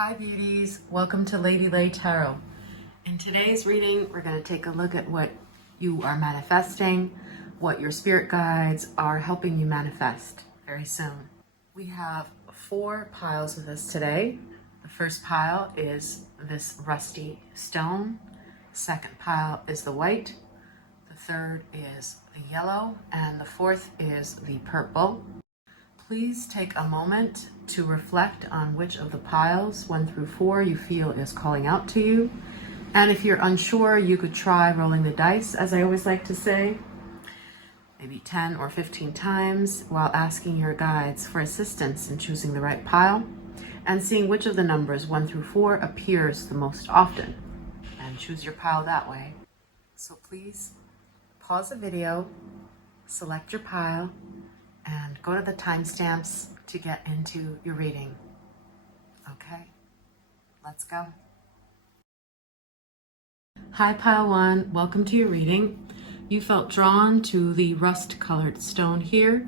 Hi beauties, welcome to Lady Lay Tarot. In today's reading, we're going to take a look at what you are manifesting, what your spirit guides are helping you manifest very soon. We have 4 piles of this today. The first pile is this rusty stone. Second pile is the white. The third is the yellow, and the fourth is the purple. Please take a moment to reflect on which of the piles, 1 through 4, you feel is calling out to you. And if you're unsure, you could try rolling the dice, as I always like to say, maybe 10 or 15 times while asking your guides for assistance in choosing the right pile and seeing which of the numbers 1 through 4 appears the most often, and choose your pile that way. So please pause the video, select your pile, and go to the timestamps to get into your reading. Okay, let's go. Hi pile 1, welcome to your reading. You felt drawn to the rust-colored stone here,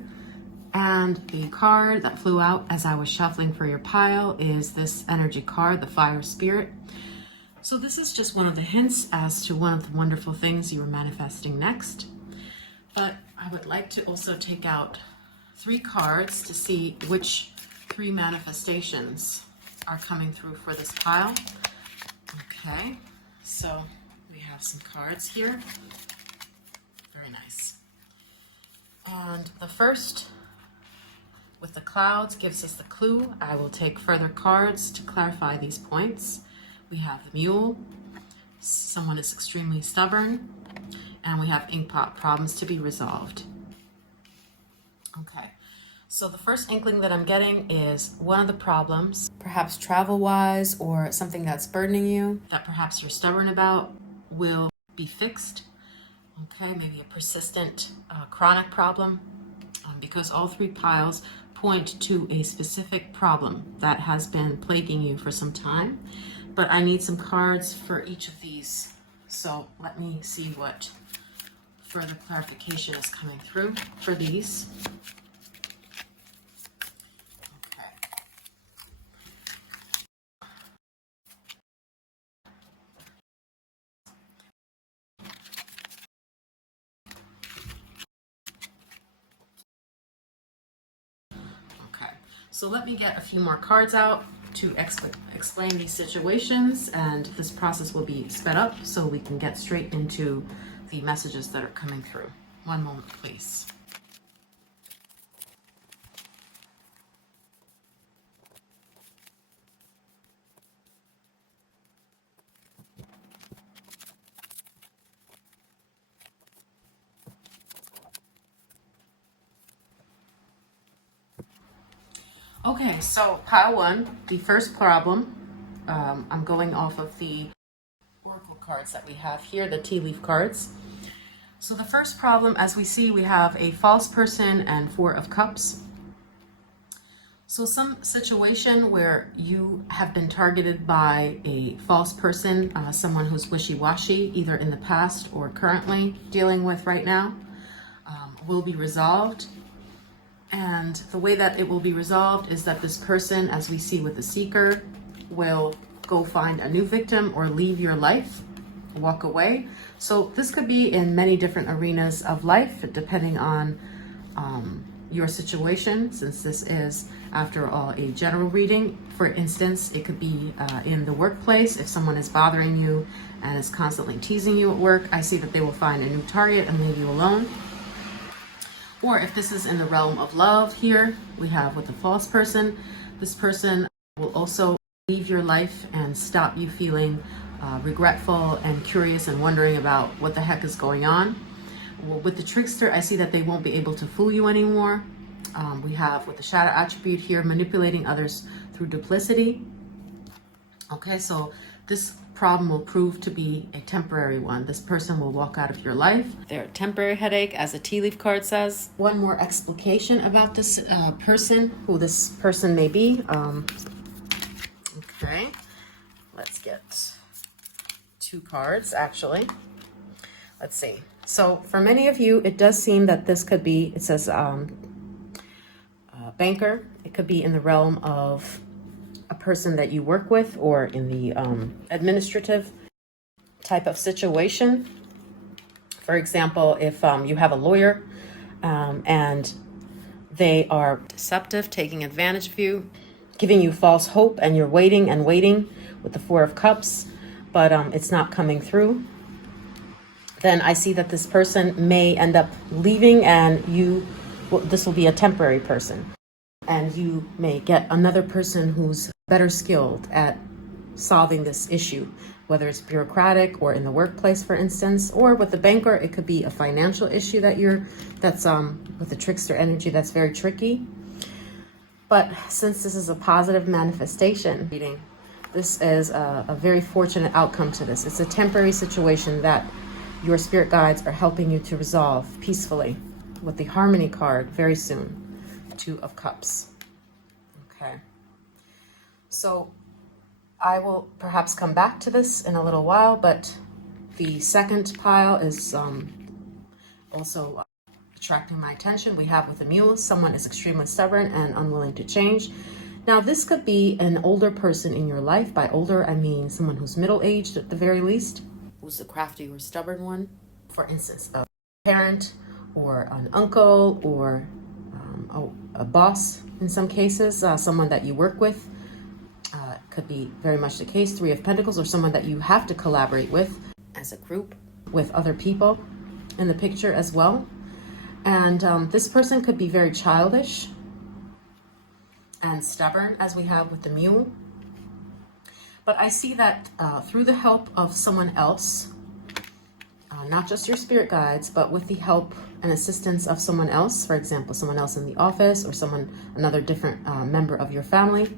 and the card that flew out as I was shuffling for your pile is this energy card, the Fire Spirit. So this is just one of the hints as to one of the wonderful things you are manifesting next. But I would like to also take out 3 cards to see which 3 manifestations are coming through for this pile. Okay, so we have some cards here. Very nice. And the first, with the clouds, gives us the clue. I will take further cards to clarify these points. We have the mule. Someone is extremely stubborn. And we have inkpot problems to be resolved. Okay, so the first inkling that I'm getting is one of the problems, perhaps travel-wise or something that's burdening you, that perhaps you're stubborn about, will be fixed. Okay, maybe a persistent chronic problem, because all 3 piles point to a specific problem that has been plaguing you for some time. But I need some cards for each of these. So let me see what further clarification is coming through for these. Okay, so let me get a few more cards out to explain these situations, and this process will be sped up so we can get straight into the messages that are coming through. One moment, please. Okay, so pile 1, the first problem, I'm going off of the oracle cards that we have here, the tea leaf cards. So the first problem, as we see, we have a false person and 4 of cups. So some situation where you have been targeted by a false person, someone who's wishy-washy, either in the past or currently dealing with right now, will be resolved. And the way that it will be resolved is that this person, as we see with the Seeker, will go find a new victim or leave your life, walk away. So this could be in many different arenas of life, depending on your situation, since this is, after all, a general reading. For instance, it could be in the workplace. If someone is bothering you and is constantly teasing you at work, I see that they will find a new target and leave you alone. Or if this is in the realm of love here, we have with the false person, this person will also leave your life and stop you feeling regretful and curious and wondering about what the heck is going on. With the trickster, I see that they won't be able to fool you anymore. We have with the shadow attribute here, manipulating others through duplicity. Okay, so this problem will prove to be a temporary one. This person will walk out of your life. They're a temporary headache, as the tea leaf card says. One more explication about this person, who this person may be. Okay, let's get 2 cards, actually. Let's see. So for many of you, it does seem that this could be, it says banker. It could be in the realm of a person that you work with or in the administrative type of situation. For example, if you have a lawyer and they are deceptive, taking advantage of you, giving you false hope, and you're waiting and waiting with the Four of Cups, but it's not coming through, then I see that this person may end up leaving, and this will be a temporary person. And you may get another person who's better skilled at solving this issue, whether it's bureaucratic or in the workplace, for instance, or with the banker, it could be a financial issue that's with the trickster energy that's very tricky. But since this is a positive manifestation reading, this is a very fortunate outcome to this. It's a temporary situation that your spirit guides are helping you to resolve peacefully with the Harmony card very soon. Two of Cups. Okay. So I will perhaps come back to this in a little while, but the second pile is also attracting my attention. We have with the Mule, someone is extremely stubborn and unwilling to change. Now, this could be an older person in your life. By older, I mean someone who's middle-aged at the very least, who's the crafty or stubborn one. For instance, a parent or an uncle or a boss in some cases, someone that you work with. Could be very much the case, Three of Pentacles, or someone that you have to collaborate with as a group, with other people in the picture as well. And this person could be very childish and stubborn, as we have with the Mule. But I see that through the help of someone else, not just your spirit guides, but with the help and assistance of someone else, for example, someone else in the office or another different member of your family,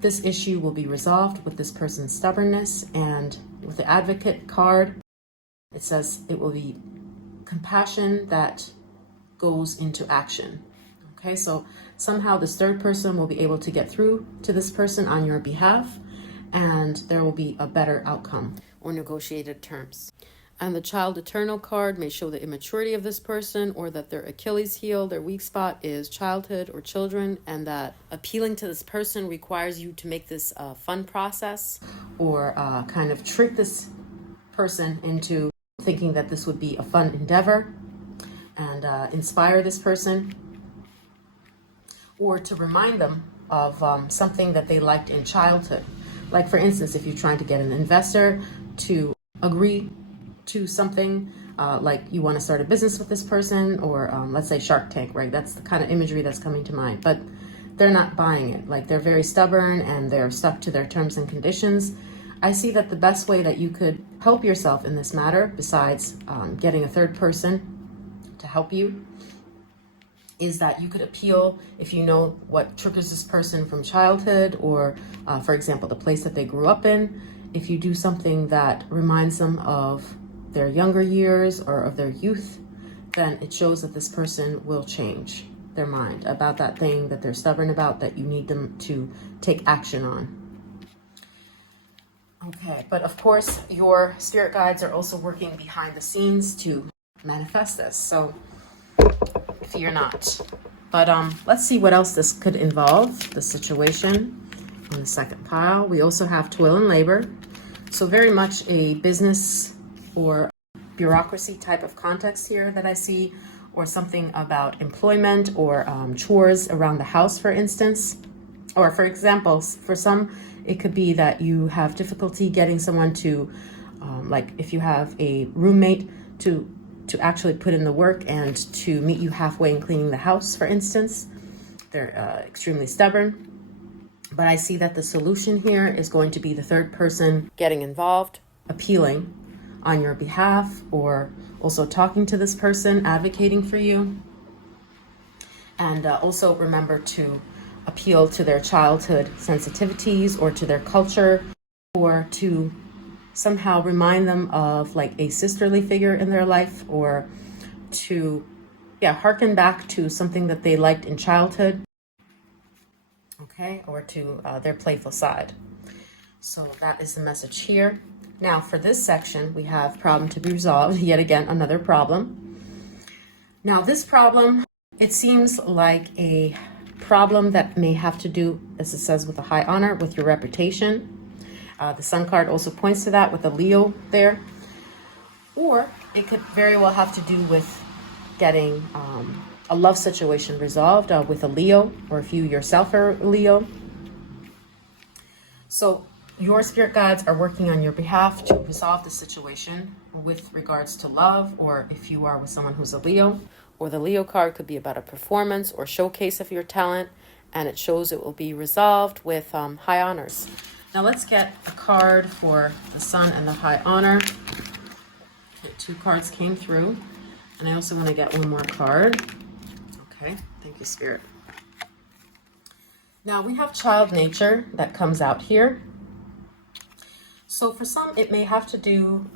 this issue will be resolved with this person's stubbornness. And with the Advocate card, it says it will be compassion that goes into action. Okay, so somehow this third person will be able to get through to this person on your behalf, and there will be a better outcome or negotiated terms. And the Child Eternal card may show the immaturity of this person, or that their Achilles heel, their weak spot is childhood or children, and that appealing to this person requires you to make this a fun process, or kind of trick this person into thinking that this would be a fun endeavor, and inspire this person, or to remind them of something that they liked in childhood. Like, for instance, if you're trying to get an investor to agree to something, like you want to start a business with this person, or let's say Shark Tank, right? That's the kind of imagery that's coming to mind. But they're not buying it. Like, they're very stubborn and they're stuck to their terms and conditions. I see that the best way that you could help yourself in this matter, besides getting a third person to help you, is that you could appeal, if you know what triggers this person from childhood, or for example, the place that they grew up in. If you do something that reminds them of their younger years or of their youth, then it shows that this person will change their mind about that thing that they're stubborn about, that you need them to take action on. Okay, but of course, your spirit guides are also working behind the scenes to manifest this, so fear not. But let's see what else this could involve, the situation on the second pile. We also have Toil and Labor, so very much a business or bureaucracy type of context here that I see, or something about employment or chores around the house, for instance. Or for example, for some, it could be that you have difficulty getting someone to, like if you have a roommate, to actually put in the work and to meet you halfway in cleaning the house, for instance. They're extremely stubborn. But I see that the solution here is going to be the third person getting involved, appealing on your behalf, or also talking to this person, advocating for you. And also remember to appeal to their childhood sensitivities, or to their culture, or to somehow remind them of like a sisterly figure in their life, or to harken back to something that they liked in childhood, okay, or to their playful side. So that is the message here. Now for this section, we have problem to be resolved. Yet again, another problem. Now this problem, it seems like a problem that may have to do, as it says, with a high honor, with your reputation. The Sun card also points to that with a Leo there. Or it could very well have to do with getting a love situation resolved with a Leo, or if you yourself are a Leo. So your spirit guides are working on your behalf to resolve the situation with regards to love, or if you are with someone who's a Leo. Or the Leo card could be about a performance or showcase of your talent, and it shows it will be resolved with high honors. Now let's get a card for the Sun and the high honor. Okay, 2 cards came through, and I also want to get one more card. Okay, thank you, Spirit. Now we have child nature that comes out here. So for some, it may have to do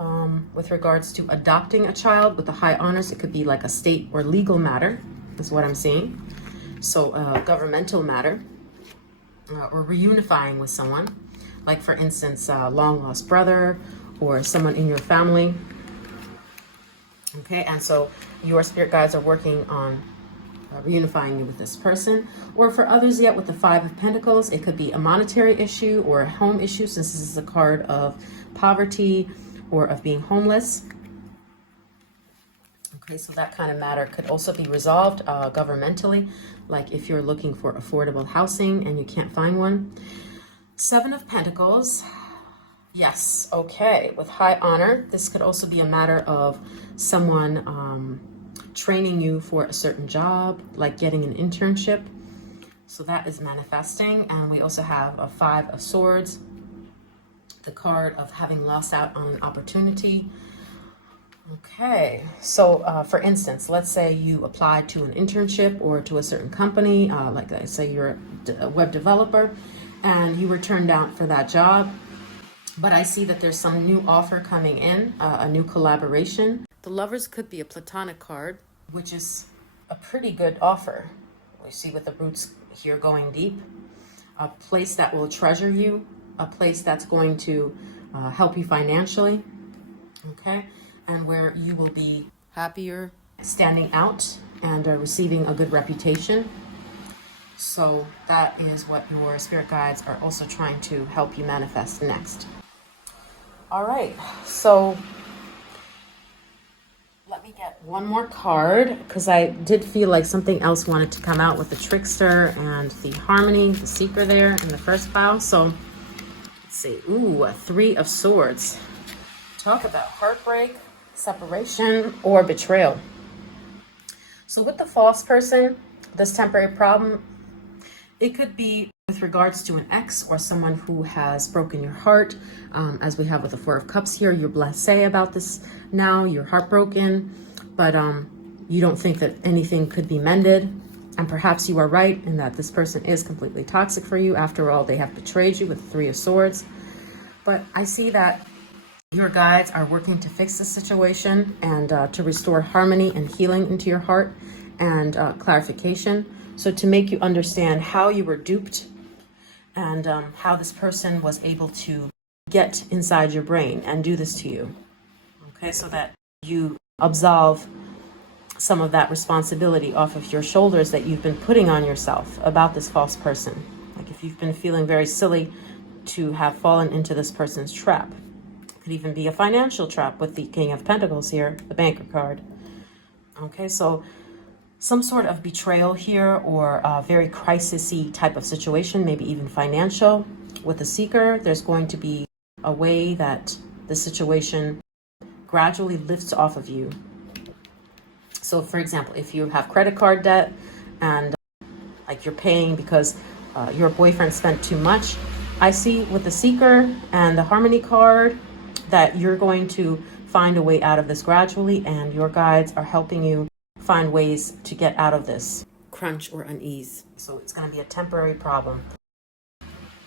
with regards to adopting a child with the high honors. It could be like a state or legal matter, is what I'm seeing. So governmental matter, or reunifying with someone. Like for instance, a long lost brother or someone in your family. Okay, and so your spirit guides are working on reunifying you with this person. Or for others yet, with the 5 of Pentacles, it could be a monetary issue or a home issue, since this is a card of poverty or of being homeless. Okay, so that kind of matter could also be resolved governmentally, like if you're looking for affordable housing and you can't find one. 7 of Pentacles. Yes, okay, with high honor, this could also be a matter of someone training you for a certain job, like getting an internship. So that is manifesting. And we also have a 5 of Swords, the card of having lost out on an opportunity. Okay, so for instance, let's say you applied to an internship or to a certain company, like I say you're a web developer, and you were turned down for that job. But I see that there's some new offer coming in, a new collaboration. The Lovers could be a platonic card, which is a pretty good offer. We see with the roots here going deep. A place that will treasure you, a place that's going to help you financially, okay? And where you will be happier, standing out, and receiving a good reputation. So that is what your spirit guides are also trying to help you manifest next. All right, so let me get one more card, because I did feel like something else wanted to come out with the Trickster and the Harmony, the Seeker there in the first pile. So let's see. Ooh, a 3 of Swords. Talk about heartbreak, separation, or betrayal. So with the false person, this temporary problem, it could be with regards to an ex or someone who has broken your heart. As we have with the 4 of Cups here, you're blasé about this now, you're heartbroken, but you don't think that anything could be mended. And perhaps you are right in that this person is completely toxic for you. After all, they have betrayed you with the 3 of Swords. But I see that your guides are working to fix the situation and to restore harmony and healing into your heart and clarification. So to make you understand how you were duped and how this person was able to get inside your brain and do this to you. Okay, so that you absolve some of that responsibility off of your shoulders that you've been putting on yourself about this false person. Like if you've been feeling very silly to have fallen into this person's trap. It could even be a financial trap with the King of Pentacles here, the Banker card. Okay, so some sort of betrayal here, or a very crisis-y type of situation, maybe even financial. With the Seeker, there's going to be a way that the situation gradually lifts off of you. So for example, if you have credit card debt and like you're paying because your boyfriend spent too much, I see with the Seeker and the Harmony card that you're going to find a way out of this gradually, and your guides are helping you find ways to get out of this crunch or unease. So it's going to be a temporary problem.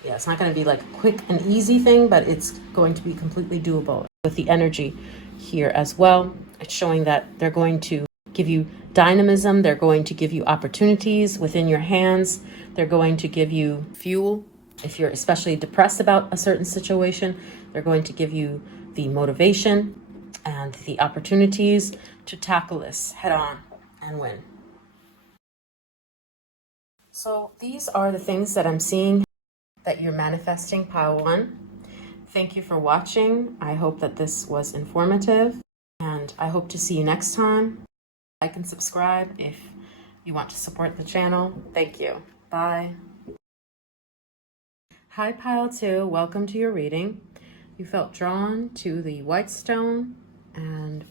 Yeah, it's not going to be like a quick and easy thing, but it's going to be completely doable. With the energy here as well, it's showing that they're going to give you dynamism. They're going to give you opportunities within your hands. They're going to give you fuel. If you're especially depressed about a certain situation, they're going to give you the motivation and the opportunities to tackle this head on and win. So these are the things that I'm seeing that you're manifesting, pile one. Thank you for watching. I hope that this was informative, and I hope to see you next time. Like and subscribe if you want to support the channel. Thank you. Bye. Hi, pile two. Welcome to your reading. You felt drawn to the white stone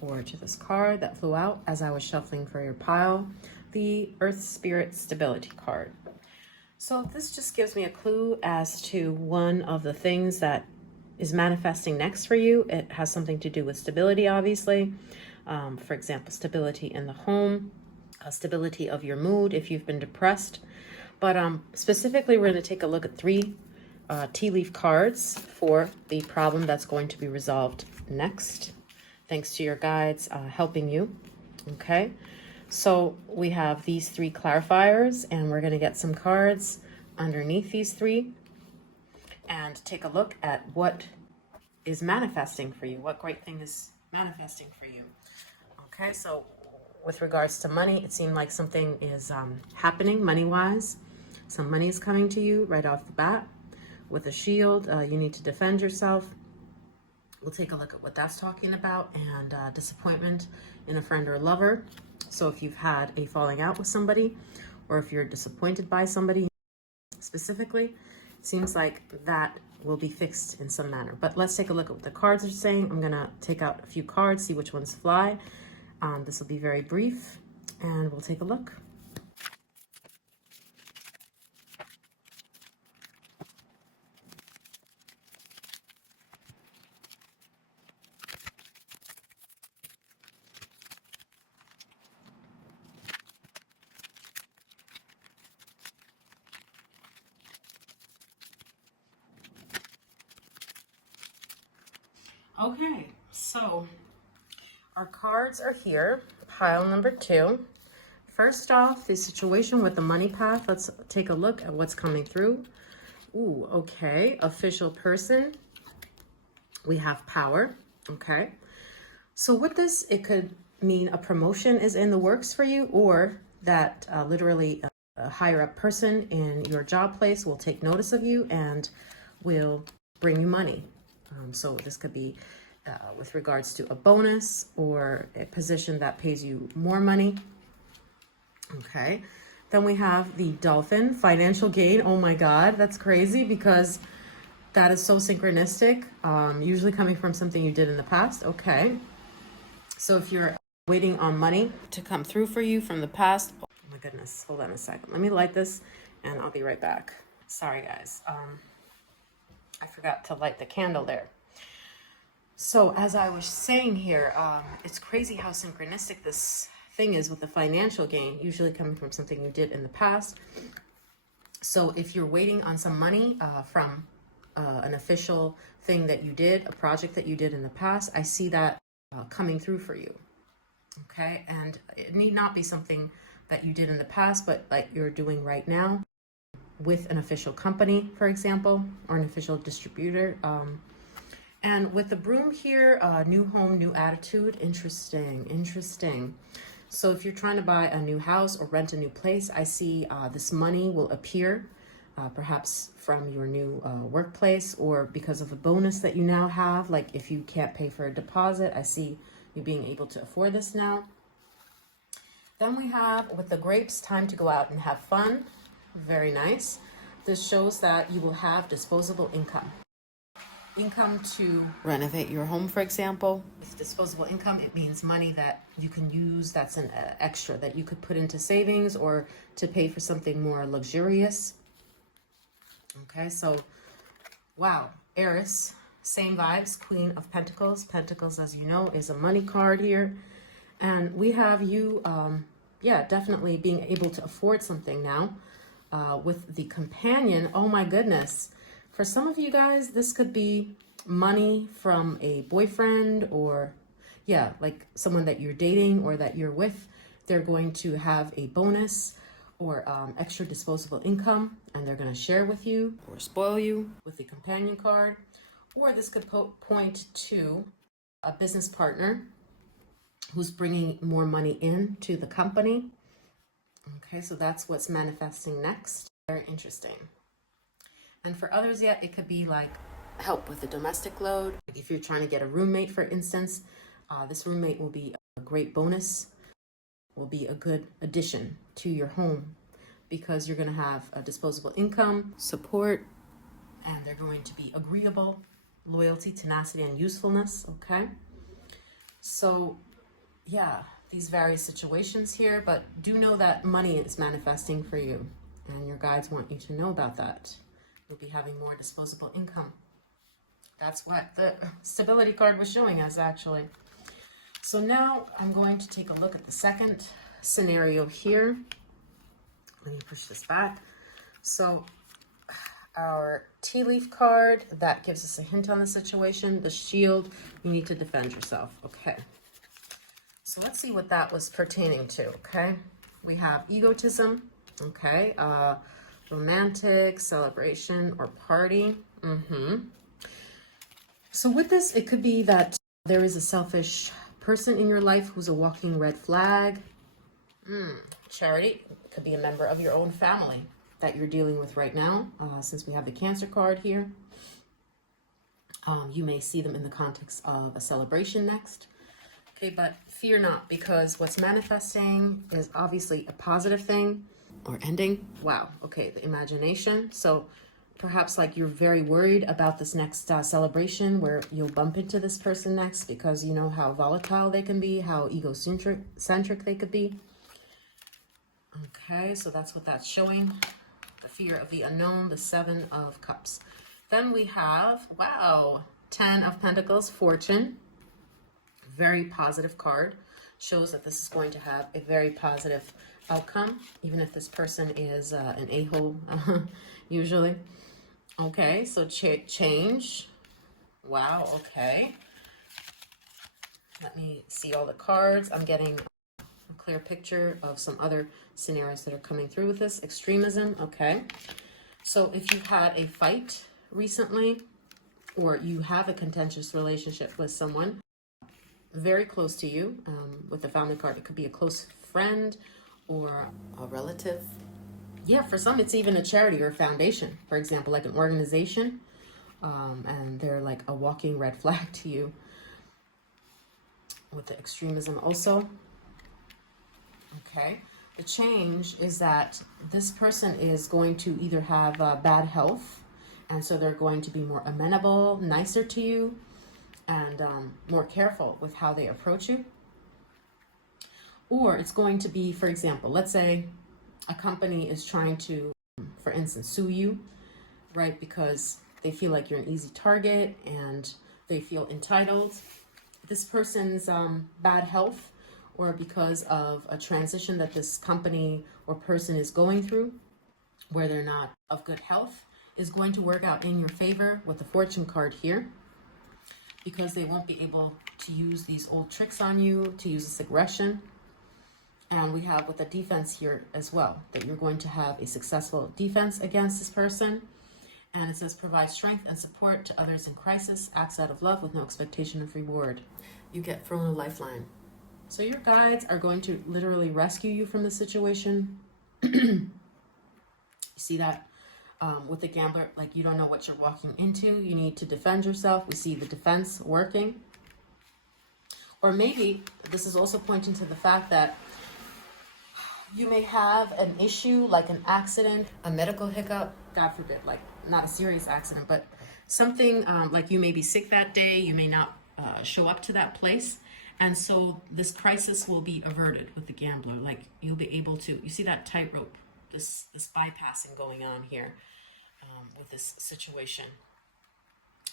or to this card that flew out as I was shuffling for your pile, the Earth Spirit Stability card. So this just gives me a clue as to one of the things that is manifesting next for you. It has something to do with stability, obviously. For example, stability in the home, stability of your mood if you've been depressed. But specifically, we're going to take a look at three tea leaf cards for the problem that's going to be resolved next, thanks to your guides helping you. Okay, so we have these three clarifiers, and we're going to get some cards underneath these three and take a look at what is manifesting for you, what great thing is manifesting for you. Okay, so with regards to money, it seemed like something is happening money-wise. Some money is coming to you right off the bat. With a shield, you need to defend yourself. We'll take a look at what that's talking about, and disappointment in a friend or a lover. So if you've had a falling out with somebody, or if you're disappointed by somebody specifically, it seems like that will be fixed in some manner. But let's take a look at what the cards are saying. I'm gonna take out a few cards, see which ones fly. This will be very brief, and we'll take a look. Okay, so our cards are here, pile number two. First off, the situation with the money path. Let's take a look at what's coming through. Ooh, okay, official person. We have power, okay. So with this, it could mean a promotion is in the works for you, or that literally a higher up person in your job place will take notice of you and will bring you money. So this could be with regards to a bonus or a position that pays you more money. Okay, then we have the dolphin, financial gain. Oh my God, that's crazy because that is so synchronistic, usually coming from something you did in the past. Okay, so if you're waiting on money to come through for you from the past, oh my goodness, hold on a second. Let me light this and I'll be right back. Sorry guys, I forgot to light the candle there. So as I was saying here, it's crazy how synchronistic this thing is with the financial gain, usually coming from something you did in the past. So if you're waiting on some money from an official thing that you did, a project that you did in the past, I see that coming through for you. Okay, and it need not be something that you did in the past, but like you're doing right now with an official company, for example, or an official distributor. And with the broom here, new home, new attitude. Interesting. So if you're trying to buy a new house or rent a new place, I see this money will appear, perhaps from your new workplace, or because of a bonus that you now have. Like if you can't pay for a deposit, I see you being able to afford this now. Then we have with the grapes, time to go out and have fun. Very nice. This shows that you will have disposable income. Income to renovate your home, for example. With disposable income, it means money that you can use that's an extra that you could put into savings or to pay for something more luxurious. Okay, so wow, Eris, same vibes, Queen of Pentacles. Pentacles, as you know, is a money card here. And we have you, yeah, definitely being able to afford something now with the companion. Oh my goodness. For some of you guys, this could be money from a boyfriend or, yeah, like someone that you're dating or that you're with. They're going to have a bonus or extra disposable income, and they're going to share with you or spoil you with the companion card. Or this could point to a business partner who's bringing more money in to the company. Okay, so that's what's manifesting next. Very interesting. And for others, yeah, it could be like help with the domestic load. If you're trying to get a roommate, for instance, this roommate will be a great bonus, will be a good addition to your home because you're going to have a disposable income, support, and they're going to be agreeable, loyalty, tenacity, and usefulness. Okay. So, yeah, these various situations here, but do know that money is manifesting for you, and your guides want you to know about that. You'll be having more disposable income. That's what the stability card was showing us, actually. So now I'm going to take a look at the second scenario here. Let me push this back. So our tea leaf card, that gives us a hint on the situation. The shield, you need to defend yourself. Okay. So let's see what that was pertaining to, okay? We have egotism, okay? Romantic, celebration, or party. So with this, it could be that there is a selfish person in your life who's a walking red flag. Charity, it could be a member of your own family that you're dealing with right now, since we have the Cancer card here. You may see them in the context of a celebration next. Okay, but fear not, because what's manifesting is obviously a positive thing or ending. Wow, okay, the imagination. So perhaps like you're very worried about this next celebration where you'll bump into this person next because you know how volatile they can be, how egocentric they could be. Okay, so that's what that's showing. The fear of the unknown, the Seven of Cups. Then we have, wow, Ten of Pentacles, Fortune. Very positive card. Shows that this is going to have a very positive outcome, even if this person is an a-hole, usually. Okay, so change. Wow, okay. Let me see all the cards. I'm getting a clear picture of some other scenarios that are coming through with this. Extremism, okay. So if you've had a fight recently, or you have a contentious relationship with someone very close to you, with the family card, it could be a close friend or a relative. Yeah, for some, it's even a charity or a foundation, for example, like an organization, and they're like a walking red flag to you with the extremism also. Okay, the change is that this person is going to either have bad health, and so they're going to be more amenable, nicer to you, and more careful with how they approach you. Or it's going to be, for example, let's say a company is trying to, for instance, sue you, right? Because they feel like you're an easy target and they feel entitled. This person's bad health, or because of a transition that this company or person is going through where they're not of good health, is going to work out in your favor with the Fortune card here, because they won't be able to use these old tricks on you, to use this aggression. And we have with the defense here as well, that you're going to have a successful defense against this person. And it says, provide strength and support to others in crisis, acts out of love with no expectation of reward. You get thrown a lifeline. So your guides are going to literally rescue you from the situation. You see that? With the gambler, like you don't know what you're walking into. You need to defend yourself. We see the defense working. Or maybe this is also pointing to the fact that you may have an issue like an accident, a medical hiccup, God forbid, like not a serious accident, but something like you may be sick that day. You may not show up to that place. And so this crisis will be averted with the gambler. Like you'll be able to, you see that tightrope, this bypassing going on here. With this situation.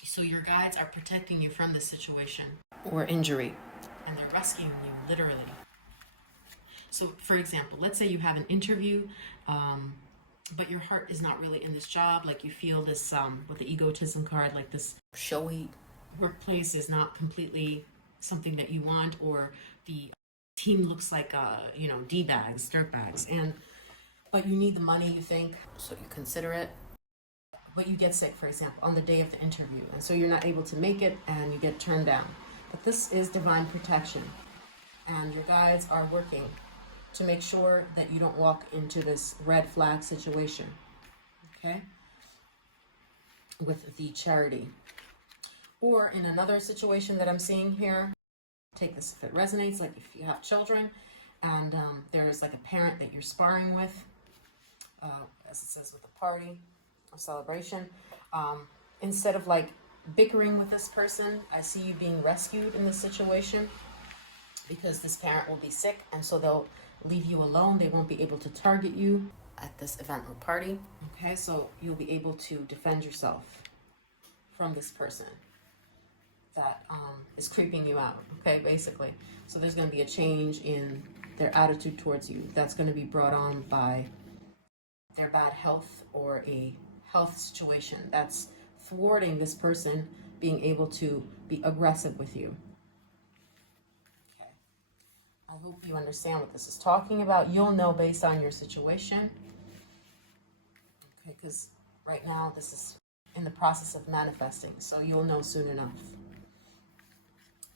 So your guides are protecting you from this situation or injury, and they're rescuing you literally. So for example, let's say you have an interview, but your heart is not really in this job. Like you feel this, with the egotism card, like this showy workplace is not completely something that you want, or the team looks like, D-bags, dirt bags, but you need the money, you think, so you consider it. But you get sick, for example, on the day of the interview, and so you're not able to make it and you get turned down. But this is divine protection, and your guides are working to make sure that you don't walk into this red flag situation, okay, with the charity. Or in another situation that I'm seeing here, take this if it resonates, like if you have children and there's like a parent that you're sparring with, as it says with the party or celebration, instead of like bickering with this person, I see you being rescued in this situation, because this parent will be sick, and so they'll leave you alone. They won't be able to target you at this event or party. Okay, so you'll be able to defend yourself from this person that is creeping you out, okay, basically. So there's going to be a change in their attitude towards you that's going to be brought on by their bad health or a health situation that's thwarting this person being able to be aggressive with you. Okay, I hope you understand what this is talking about. You'll know based on your situation, okay, because right now this is in the process of manifesting, so you'll know soon enough.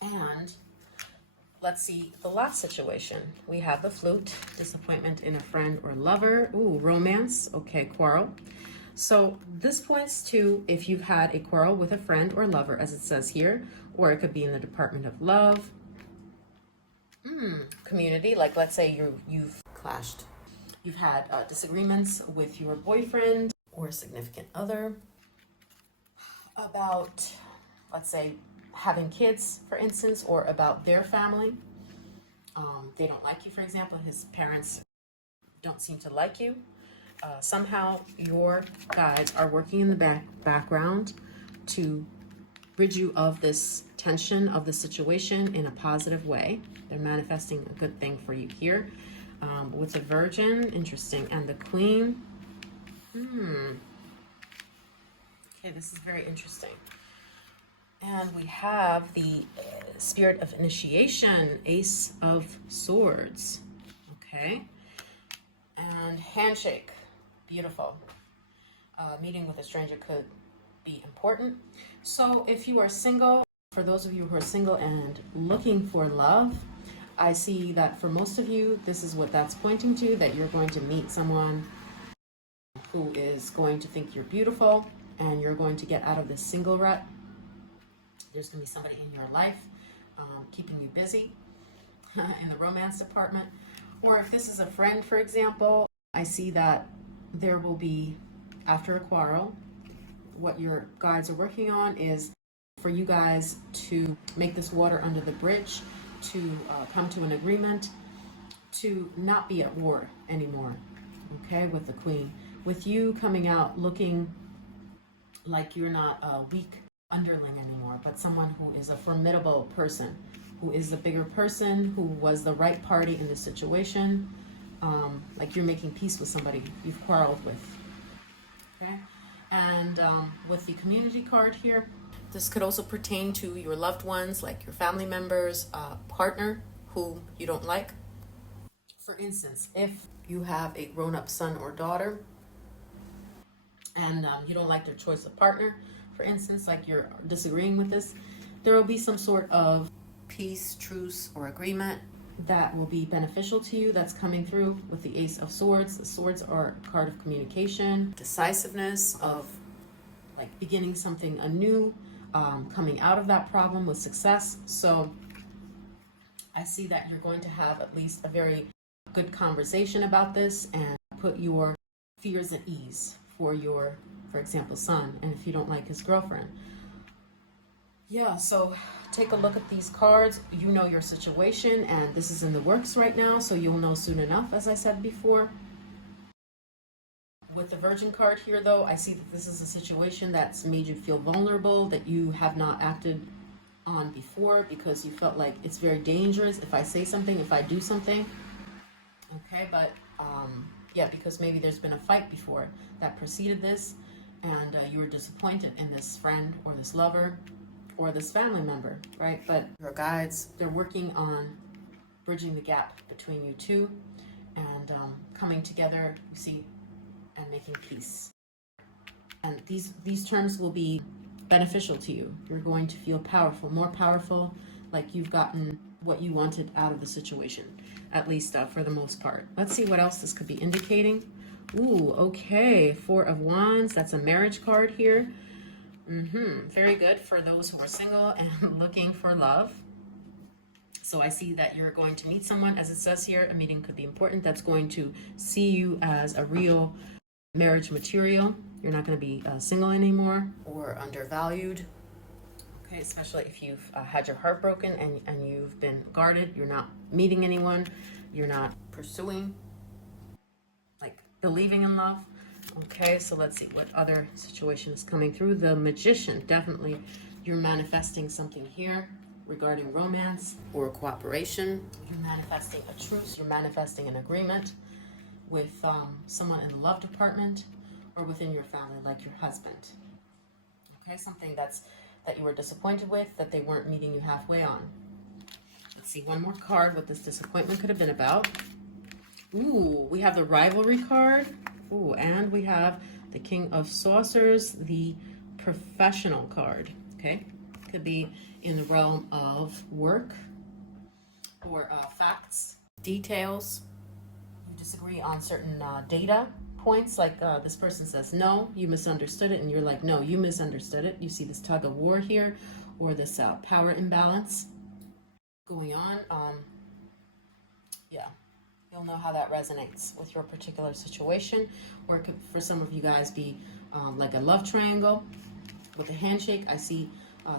And let's see the last situation. We have the flute, disappointment in a friend or lover. Ooh, romance. Okay, quarrel. So this points to if you've had a quarrel with a friend or lover, as it says here, or it could be in the department of love. Community, like let's say you've clashed. You've had disagreements with your boyfriend or significant other about, let's say, having kids, for instance, or about their family. They don't like you, for example. His parents don't seem to like you. Somehow your guides are working in the background to rid you of this tension of the situation in a positive way. They're manifesting a good thing for you here. With the Virgin, interesting, and the Queen. Okay, this is very interesting. And we have the Spirit of Initiation, Ace of Swords. Okay. And handshake, beautiful. Meeting with a stranger could be important. So if you are single, for those of you who are single and looking for love, I see that for most of you, this is what that's pointing to, that you're going to meet someone who is going to think you're beautiful, and you're going to get out of this single rut. There's going to be somebody in your life keeping you busy in the romance department. Or if this is a friend, for example, I see that there will be, after a quarrel, what your guides are working on is for you guys to make this water under the bridge, to come to an agreement, to not be at war anymore, okay, with the Queen. With you coming out looking like you're not a weak underling anymore, but someone who is a formidable person, who is the bigger person, who was the right party in the situation, like you're making peace with somebody you've quarreled with, okay? And with the community card here, this could also pertain to your loved ones, like your family members, partner who you don't like. For instance, if you have a grown-up son or daughter and you don't like their choice of partner, for instance, like you're disagreeing with this, there will be some sort of peace, truce, or agreement that will be beneficial to you that's coming through with the Ace of Swords. The swords are a card of communication, decisiveness, of like beginning something anew, coming out of that problem with success. So I see that you're going to have at least a very good conversation about this and put your fears at ease for your, for example, son, and if you don't like his girlfriend. Yeah, so take a look at these cards. You know your situation, and this is in the works right now, so you'll know soon enough, as I said before. With the Virgin card here, though, I see that this is a situation that's made you feel vulnerable, that you have not acted on before because you felt like it's very dangerous if I say something, if I do something. Okay, but yeah, because maybe there's been a fight before that preceded this, and you were disappointed in this friend or this lover or this family member, right? But your guides, they're working on bridging the gap between you two and coming together, you see, and making peace. And these terms will be beneficial to you. You're going to feel powerful, more powerful, like you've gotten what you wanted out of the situation. at least for the most part. Let's see what else this could be indicating. Ooh, okay, Four of Wands. That's a marriage card here. Very good for those who are single and looking for love. So I see that you're going to meet someone, as it says here. A meeting could be important. That's going to see you as a real marriage material. You're not going to be single anymore or undervalued. Okay, especially if you've had your heart broken and you've been guarded. You're not meeting anyone. You're not pursuing, like believing in love. Okay, so let's see what other situation is coming through. The Magician, definitely you're manifesting something here regarding romance or cooperation. You're manifesting a truce. You're manifesting an agreement with someone in the love department or within your family, like your husband. Okay, something that you were disappointed with, that they weren't meeting you halfway on. Let's see one more card what this disappointment could have been about. Ooh, we have the rivalry card. Ooh, and we have the King of Saucers, the professional card. Okay, could be in the realm of work or facts, details. You disagree on certain data points, like this person says no, you misunderstood it, and you're like, no, you misunderstood it. You see this tug of war here, or this power imbalance going on. Yeah, you'll know how that resonates with your particular situation. Or it could, for some of you guys, be like a love triangle with a handshake. I see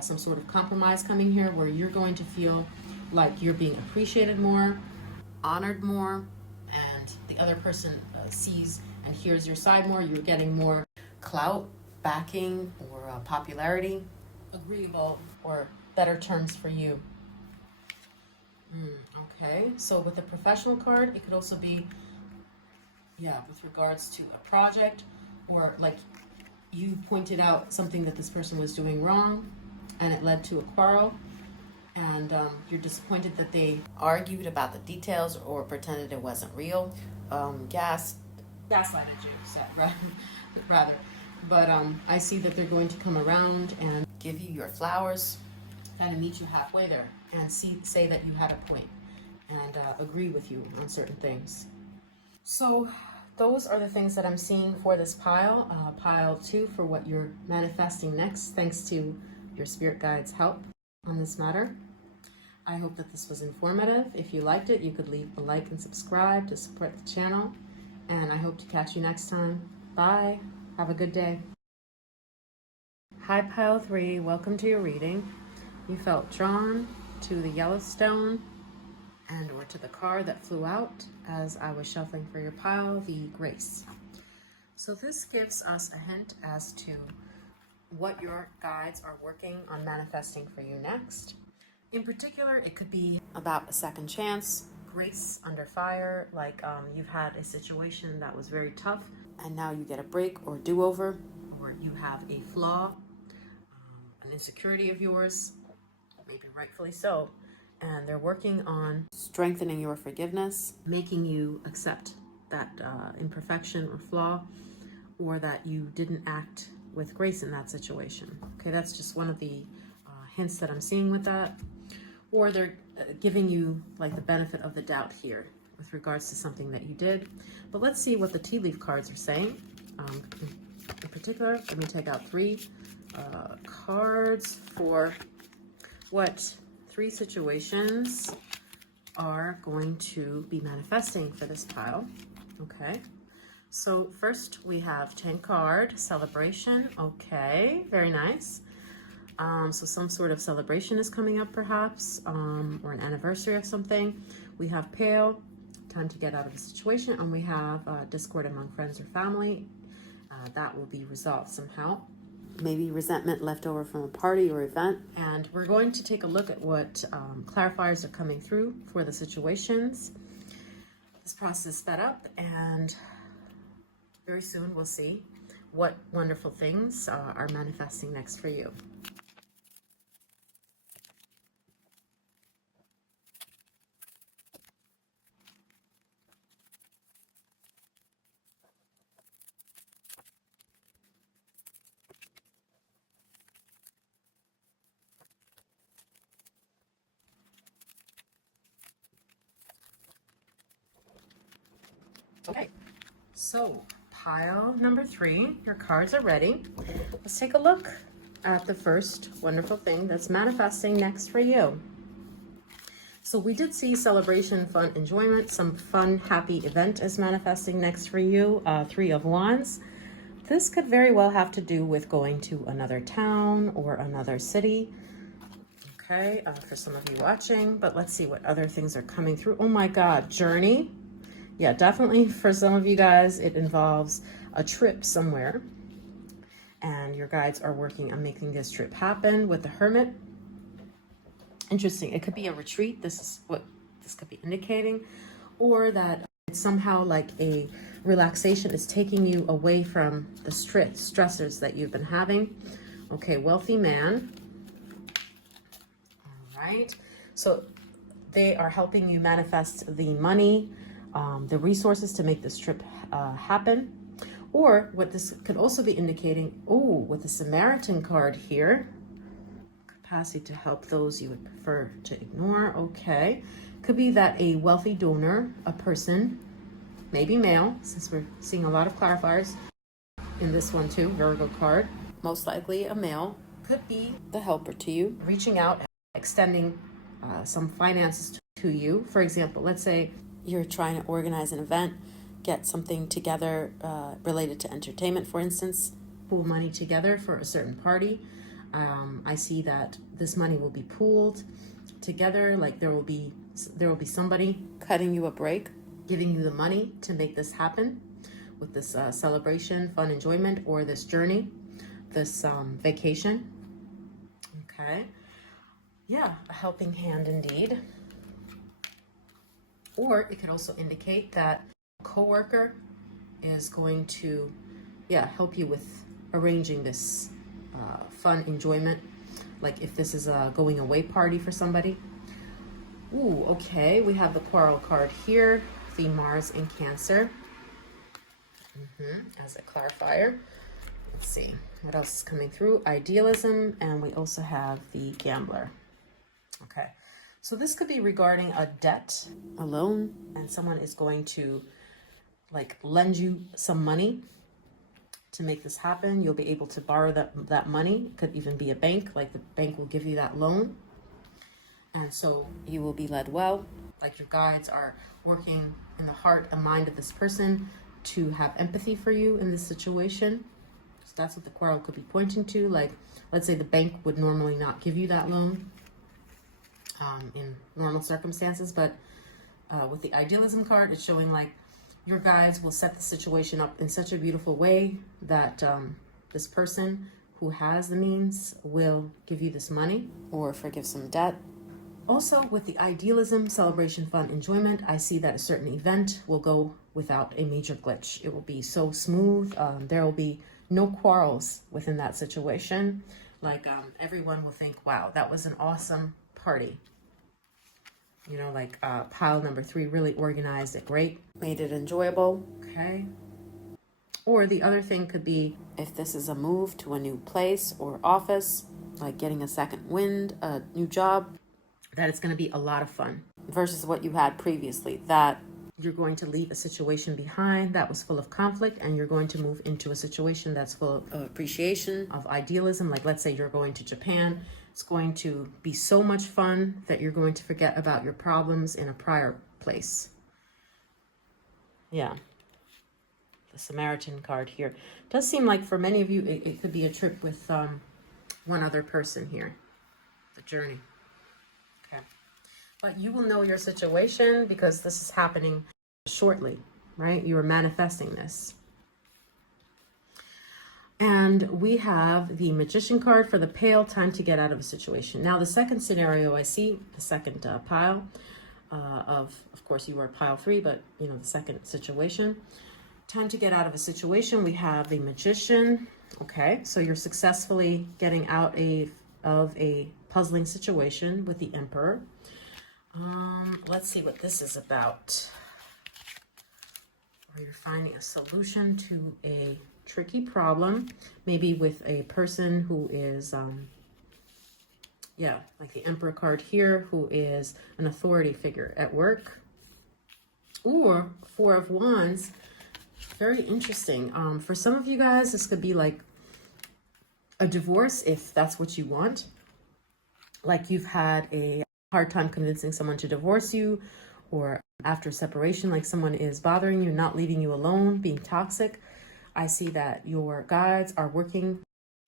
some sort of compromise coming here where you're going to feel like you're being appreciated more, honored more, and the other person sees and hears your side more. You're getting more clout, backing, or popularity, agreeable or better terms for you. Okay, so with the professional card, it could also be, yeah, with regards to a project, or like you pointed out something that this person was doing wrong and it led to a quarrel, and you're disappointed that they argued about the details or pretended it wasn't real. Gaslighted you, rather. But I see that they're going to come around and give you your flowers, kind of meet you halfway there, and say that you had a point and agree with you on certain things. So those are the things that I'm seeing for this pile. Pile 2 for what you're manifesting next, thanks to your spirit guides' help on this matter. I hope that this was informative. If you liked it, you could leave a like and subscribe to support the channel. And I hope to catch you next time. Bye. Have a good day. Hi, Pile 3. Welcome to your reading. You felt drawn to the Yellowstone and or to the card that flew out as I was shuffling for your pile, the Grace. So this gives us a hint as to what your guides are working on manifesting for you next. In particular, it could be about a second chance, grace under fire, like you've had a situation that was very tough and now you get a break or do-over, or you have a flaw, an insecurity of yours, maybe rightfully so, and they're working on strengthening your forgiveness, making you accept that imperfection or flaw, or that you didn't act with grace in that situation. Okay, that's just one of the hints that I'm seeing with that. Or they're giving you like the benefit of the doubt here with regards to something that you did. But let's see what the tea leaf cards are saying. In particular, let me take out 3 cards for what 3 situations are going to be manifesting for this pile. Okay. So first we have 10 card celebration. Okay, very nice. So some sort of celebration is coming up perhaps, or an anniversary of something. We have pale, time to get out of a situation, and we have discord among friends or family. That will be resolved somehow. Maybe resentment left over from a party or event. And we're going to take a look at what clarifiers are coming through for the situations. This process is sped up, and very soon we'll see what wonderful things are manifesting next for you. So pile number 3, your cards are ready. Let's take a look at the first wonderful thing that's manifesting next for you. So we did see celebration, fun, enjoyment, some fun, happy event is manifesting next for you. 3 of Wands. This could very well have to do with going to another town or another city. Okay, for some of you watching, but let's see what other things are coming through. Oh my God, journey. Yeah, definitely for some of you guys, it involves a trip somewhere. And your guides are working on making this trip happen with the Hermit. Interesting. It could be a retreat. This is what this could be indicating. Or that it's somehow like a relaxation is taking you away from the stressors that you've been having. Okay, wealthy man. All right. So they are helping you manifest the money, the resources to make this trip happen. Or what this could also be indicating, with the Samaritan card here, capacity to help those you would prefer to ignore. Okay. Could be that a wealthy donor, a person, maybe male, since we're seeing a lot of clarifiers in this one too, Virgo card, most likely a male, could be the helper to you, reaching out, extending some finances to you. For example, let's say you're trying to organize an event, get something together related to entertainment, for instance, pool money together for a certain party. I see that this money will be pooled together, like there will be somebody cutting you a break, giving you the money to make this happen with this celebration, fun, enjoyment, or this journey, this vacation. Okay. Yeah, a helping hand indeed. Or it could also indicate that a coworker is going to, help you with arranging this fun enjoyment. Like if this is a going away party for somebody. Ooh, okay. We have the Quarrel card here, the Mars in Cancer. As a clarifier. Let's see what else is coming through. Idealism, and we also have the Gambler. Okay, so this could be regarding a debt, a loan, and someone is going to like lend you some money to make this happen. You'll be able to borrow that money. It could even be a bank, like the bank will give you that loan. And so you will be led well, like your guides are working in the heart and mind of this person to have empathy for you in this situation. So that's what the Quarrel could be pointing to. Like, let's say the bank would normally not give you that loan in normal circumstances, but with the Idealism card, it's showing like your guides will set the situation up in such a beautiful way that this person who has the means will give you this money or forgive some debt. Also, with the Idealism, celebration, fun, enjoyment, I see that a certain event will go without a major glitch. It will be so smooth. There will be no quarrels within that situation. Like everyone will think, wow, that was an awesome party. You know, like pile number 3 really organized it great, made it enjoyable. Okay. Or the other thing could be if this is a move to a new place or office, like getting a second wind, a new job, that it's going to be a lot of fun versus what you had previously, that you're going to leave a situation behind that was full of conflict and you're going to move into a situation that's full of appreciation, of idealism. Like let's say you're going to Japan. It's going to be so much fun that you're going to forget about your problems in a prior place. Yeah. The Samaritan card here. It does seem like for many of you, it could be a trip with one other person here. The journey. Okay. But you will know your situation because this is happening shortly, right? You are manifesting this. And we have the Magician card for the Pale, time to get out of a situation. Now, the second scenario I see, the second pile of course, you are pile 3, but, you know, the second situation. Time to get out of a situation. We have the Magician. Okay, so you're successfully getting out of a puzzling situation with the Emperor. Let's see what this is about. Or you're finding a solution to a tricky problem, maybe with a person who is, like the Emperor card here, who is an authority figure at work. Or 4 of Wands, Very interesting. For some of you guys, this could be like a divorce if that's what you want. Like you've had a hard time convincing someone to divorce you, or after separation, like someone is bothering you, not leaving you alone, being toxic. I see that your guides are working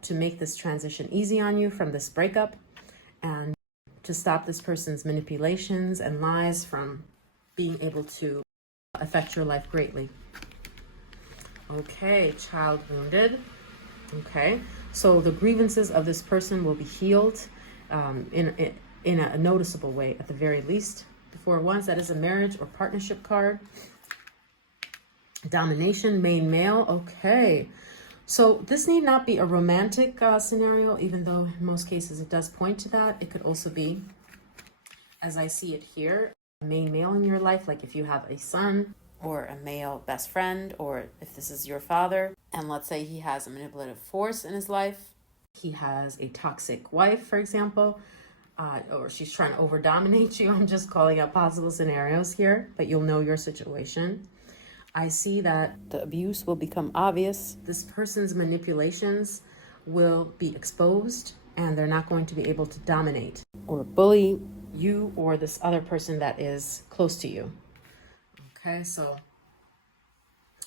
to make this transition easy on you from this breakup and to stop this person's manipulations and lies from being able to affect your life greatly. Okay, child wounded. Okay, so the grievances of this person will be healed in a noticeable way at the very least. For once, that is a marriage or partnership card. Domination, main male. Okay, so this need not be a romantic scenario, even though in most cases it does point to that. It could also be, as I see it here, a main male in your life, like if you have a son or a male best friend, or if this is your father, and let's say he has a manipulative force in his life, he has a toxic wife, for example, or she's trying to over dominate you. I'm just calling out possible scenarios here, but you'll know your situation. I see that the abuse will become obvious. This person's manipulations will be exposed, and they're not going to be able to dominate or bully you or this other person that is close to you. Okay, so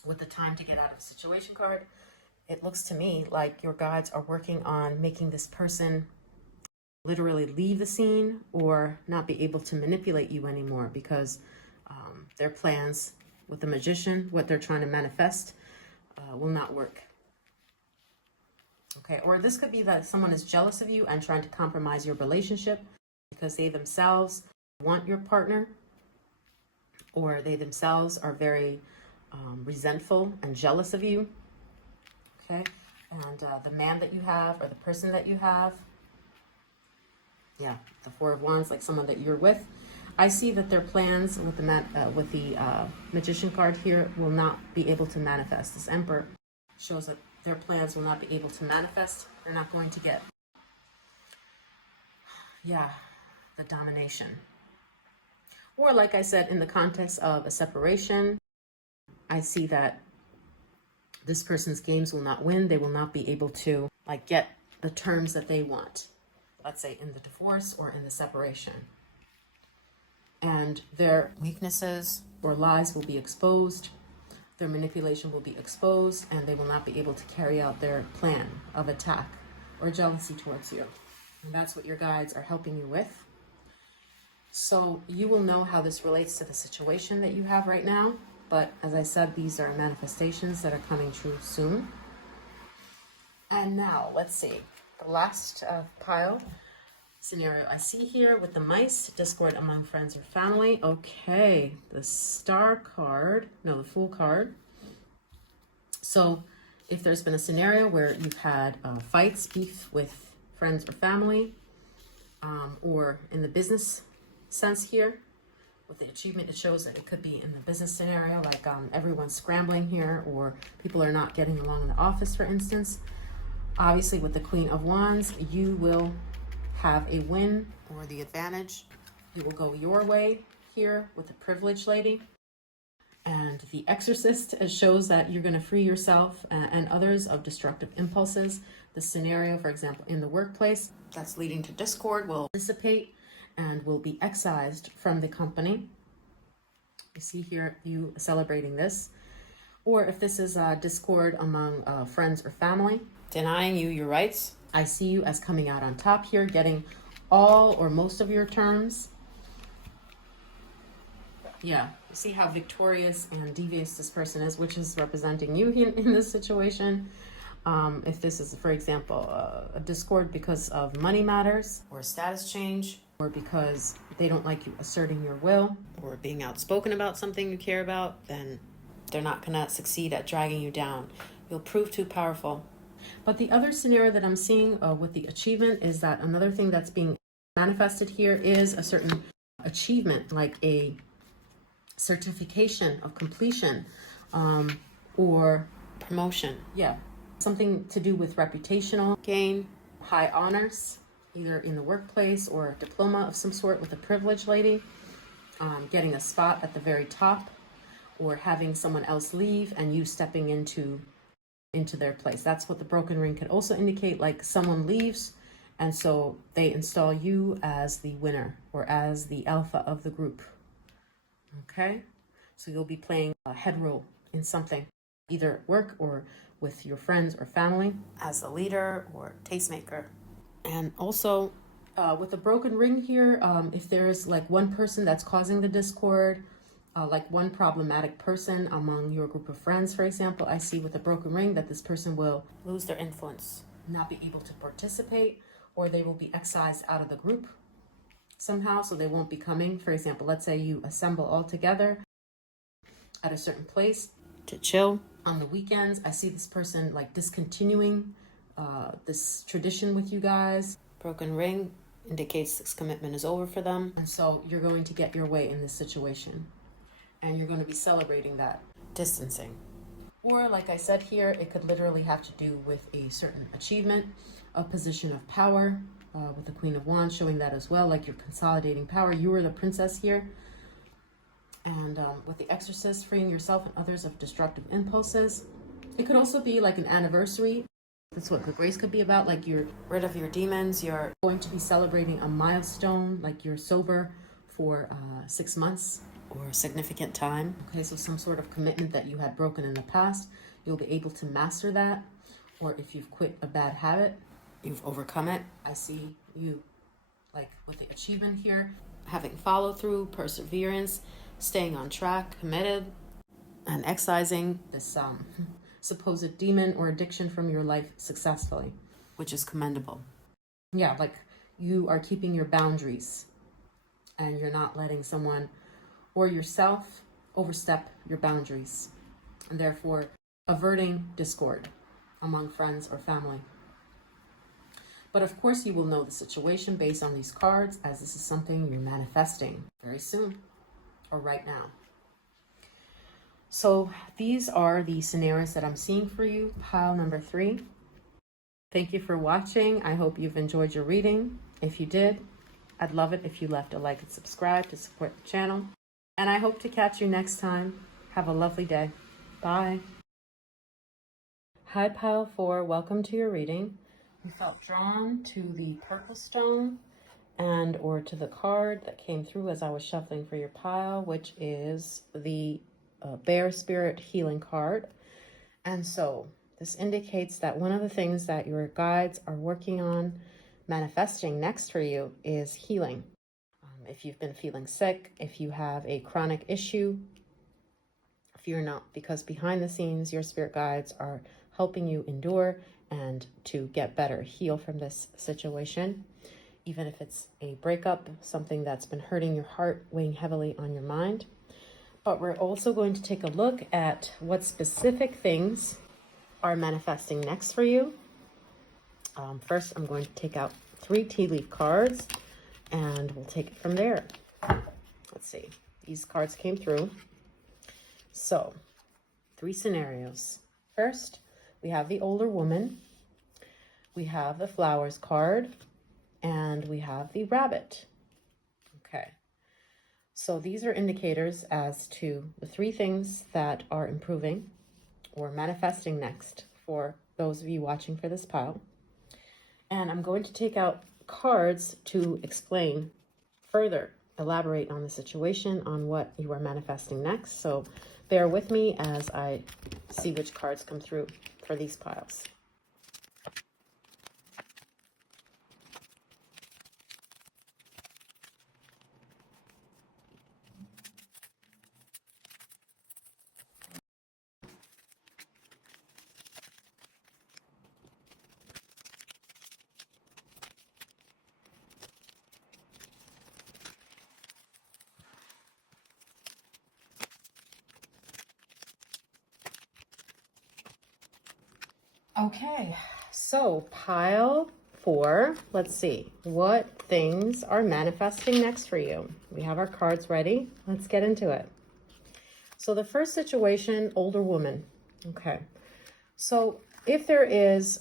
with the time to get out of a situation card, it looks to me like your guides are working on making this person literally leave the scene or not be able to manipulate you anymore, because their plans with the magician, what they're trying to manifest, will not work. Okay, or this could be that someone is jealous of you and trying to compromise your relationship because they themselves want your partner, or they themselves are very resentful and jealous of you. Okay, and the man that you have or the person that you have, yeah, the Four of Wands, like someone that you're with. I see that their plans with the Magician card here will not be able to manifest. This Emperor shows that their plans will not be able to manifest. They're not going to get, yeah, the domination. Or like I said, in the context of a separation, I see that this person's games will not win. They will not be able to like get the terms that they want, let's say in the divorce or in the separation. And their weaknesses or lies will be exposed. Their manipulation will be exposed, and they will not be able to carry out their plan of attack or jealousy towards you. And that's what your guides are helping you with. So you will know how this relates to the situation that you have right now. But as I said, these are manifestations that are coming true soon. And now let's see the last pile scenario I see here with the mice, discord among friends or family. Okay, the star card, no, the fool card. So if there's been a scenario where you've had fights, beef with friends or family, or in the business sense here, with the achievement, it shows that it could be in the business scenario, like everyone's scrambling here, or people are not getting along in the office, for instance. Obviously, with the Queen of Wands, you will have a win or the advantage. You will go your way here with the privileged lady. And the Exorcist shows that you're going to free yourself and others of destructive impulses. The scenario, for example, in the workplace that's leading to discord will dissipate and will be excised from the company. You see here you celebrating this. Or if this is discord among friends or family, denying you your rights, I see you as coming out on top here, getting all or most of your terms. Yeah, you see how victorious and devious this person is, which is representing you in this situation. If this is, for example, a discord because of money matters or status change, or because they don't like you asserting your will or being outspoken about something you care about, then they're not gonna succeed at dragging you down. You'll prove too powerful. But the other scenario that I'm seeing with the achievement is that another thing that's being manifested here is a certain achievement, like a certification of completion or promotion. Yeah, something to do with reputational gain, high honors, either in the workplace or a diploma of some sort with a privileged lady, getting a spot at the very top, or having someone else leave and you stepping into their place. That's what the broken ring can also indicate, like someone leaves and so they install you as the winner or as the alpha of the group. Okay, so you'll be playing a head role in something, either at work or with your friends or family, as a leader or tastemaker. And also with the broken ring here, if there's like one person that's causing the discord, like one problematic person among your group of friends, for example, I see with the broken ring that this person will lose their influence, not be able to participate, or they will be excised out of the group somehow, so they won't be coming. For example, let's say you assemble all together at a certain place to chill on the weekends. I see this person like discontinuing this tradition with you guys. Broken ring indicates this commitment is over for them, and so you're going to get your way in this situation, and you're going to be celebrating that distancing. Or like I said here, it could literally have to do with a certain achievement, a position of power, with the Queen of Wands showing that as well, like you're consolidating power. You are the princess here. And with the Exorcist, freeing yourself and others of destructive impulses. It could also be like an anniversary. That's what the grace could be about, like you're rid of your demons. You're going to be celebrating a milestone, like you're sober for 6 months or a significant time. Okay, so some sort of commitment that you had broken in the past, you'll be able to master that. Or if you've quit a bad habit, you've overcome it. I see you like with the achievement here, having follow through, perseverance, staying on track, committed, and excising this supposed demon or addiction from your life successfully, which is commendable. Yeah, like you are keeping your boundaries and you're not letting someone or yourself overstep your boundaries, and therefore averting discord among friends or family. But of course you will know the situation based on these cards, as this is something you're manifesting very soon or right now. So these are the scenarios that I'm seeing for you, pile number 3. Thank you for watching. I hope you've enjoyed your reading. If you did, I'd love it if you left a like and subscribe to support the channel. And I hope to catch you next time. Have a lovely day. Bye. Hi, pile 4. Welcome to your reading. You felt drawn to the purple stone and or to the card that came through as I was shuffling for your pile, which is the Bear Spirit Healing card. And so this indicates that one of the things that your guides are working on manifesting next for you is healing. If you've been feeling sick, if you have a chronic issue, fear not, because behind the scenes, your spirit guides are helping you endure and to get better, heal from this situation. Even if it's a breakup, something that's been hurting your heart, weighing heavily on your mind. But we're also going to take a look at what specific things are manifesting next for you. First, I'm going to take out 3 tea leaf cards and we'll take it from there. Let's see. These cards came through. So, 3 scenarios. First, we have the older woman. We have the flowers card. And we have the rabbit. Okay. So these are indicators as to the 3 things that are improving or manifesting next for those of you watching for this pile. And I'm going to take out cards to explain further, elaborate on the situation, on what you are manifesting next. So bear with me as I see which cards come through for these piles. Okay, so pile 4, let's see, what things are manifesting next for you? We have our cards ready. Let's get into it. So the first situation, older woman. Okay, so if there is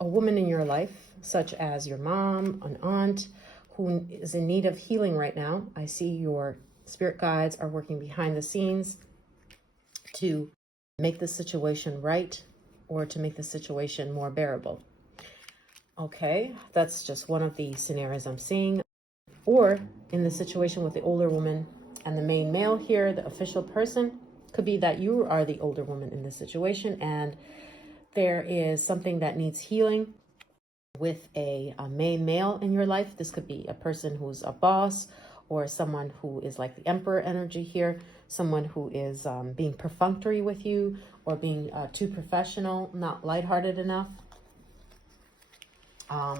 a woman in your life, such as your mom, an aunt, who is in need of healing right now, I see your spirit guides are working behind the scenes to make the situation right or to make the situation more bearable. Okay, that's just one of the scenarios I'm seeing. Or in the situation with the older woman and the main male here, the official person, could be that you are the older woman in this situation and there is something that needs healing with a main male in your life. This could be a person who's a boss or someone who is like the emperor energy here, someone who is being perfunctory with you or being too professional, not lighthearted enough.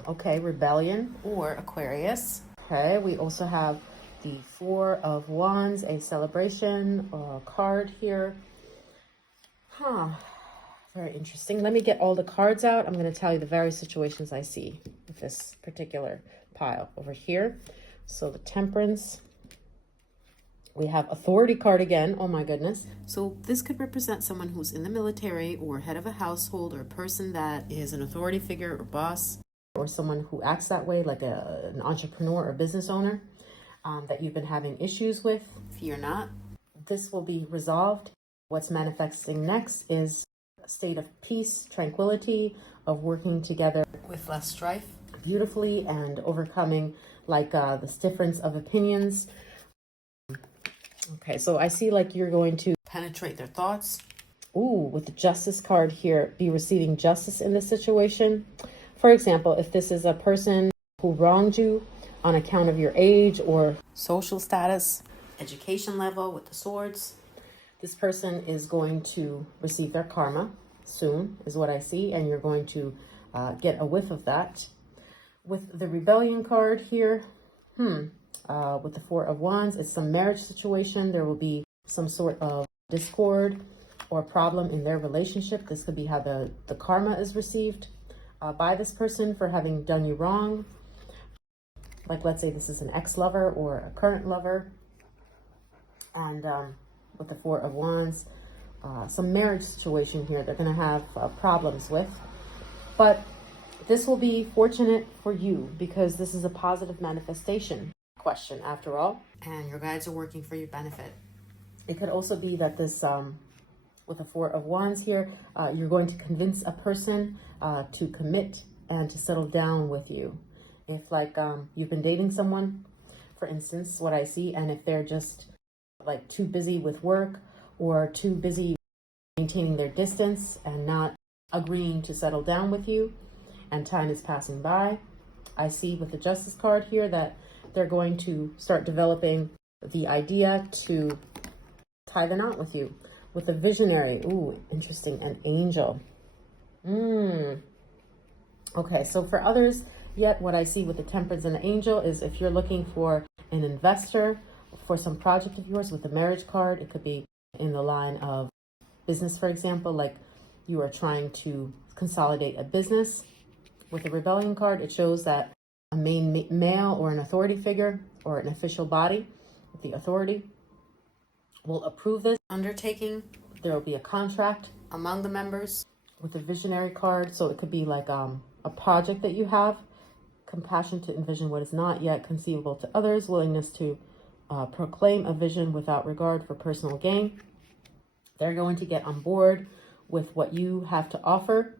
Okay, rebellion or Aquarius. Okay, we also have the Four of Wands, a celebration card here. Very interesting. Let me get all the cards out. I'm going to tell you the various situations I see with this particular pile over here. So the Temperance. We have Authority card again. Oh my goodness. So this could represent someone who's in the military or head of a household or a person that is an authority figure or boss or someone who acts that way, like an entrepreneur or business owner that you've been having issues with. Fear not. This will be resolved. What's manifesting next is a state of peace, tranquility, of working together with less strife beautifully and overcoming like this difference of opinions. Okay, so I see like you're going to penetrate their thoughts. Ooh, with the Justice card here, be receiving justice in this situation. For example, if this is a person who wronged you on account of your age or social status, education level with the swords, this person is going to receive their karma soon, is what I see, and you're going to get a whiff of that. With the Rebellion card here, with the Four of Wands, it's some marriage situation. There will be some sort of discord or problem in their relationship. This could be how the karma is received by this person for having done you wrong. Like, let's say this is an ex-lover or a current lover. And with the Four of Wands, some marriage situation here they're going to have problems with. But this will be fortunate for you because this is a positive manifestation question after all. And your guides are working for your benefit. It could also be that this, with the Four of Wands here, you're going to convince a person to commit and to settle down with you. If like you've been dating someone, for instance, what I see, and if they're just like too busy with work or too busy maintaining their distance and not agreeing to settle down with you, and time is passing by, I see with the Justice card here that they're going to start developing the idea to tie the knot with you. With the Visionary, ooh, interesting, an Angel. Okay, so for others, yet what I see with the Temperance and the Angel is if you're looking for an investor for some project of yours with the Marriage card, it could be in the line of business, for example, like you are trying to consolidate a business. With the Rebellion card, it shows that a main male or an authority figure or an official body with the authority will approve this undertaking. There will be a contract among the members. With the Visionary card, so it could be like a project that you have, compassion to envision what is not yet conceivable to others, willingness to proclaim a vision without regard for personal gain. They're going to get on board with what you have to offer.